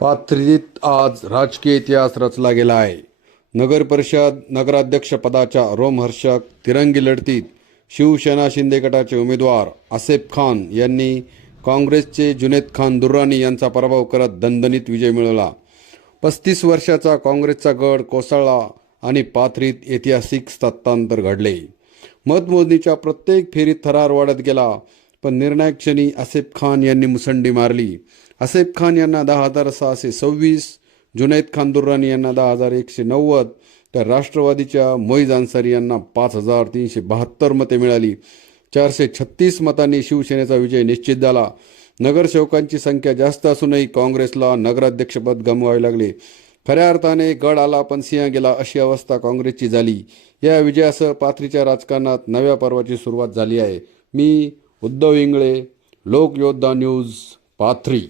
पाथरीत आज राजकीय इतिहास रचला गेला आहे. नगर परिषद नगराध्यक्षपदाच्या रोमहर्षक तिरंगी लढतीत शिवसेना शिंदे गटाचे उमेदवार आसेफ खान यांनी काँग्रेसचे जुनेद खान दुर्राणी यांचा पराभव करत दणदणीत विजय मिळवला. 35 वर्षाचा काँग्रेसचा गड कोसळला आणि पाथरीत ऐतिहासिक सत्तांतर घडले. मतमोजणीच्या प्रत्येक फेरीत थरार वाढत गेला, पण निर्णायक क्षणी आसेफ खान यांनी मुसंडी मारली. आसेफ खान यांना 10,626, जुनैद खान दुर्राणी यांना 10,190, तर राष्ट्रवादीच्या मोईज अन्सारी यांना 5,372 मते मिळाली. 436 मतांनी शिवसेनेचा विजय निश्चित झाला. नगरसेवकांची संख्या जास्त असूनही काँग्रेसला नगराध्यक्षपद गमवावे लागले. खऱ्या अर्थाने गड आला पण सिंह गेला अशी अवस्था काँग्रेसची झाली. या विजयासह पाथरीच्या राजकारणात नव्या पर्वाची सुरुवात झाली आहे. मी उद्धव इंगळे, लोकयोद्धा न्यूज, पाथरी.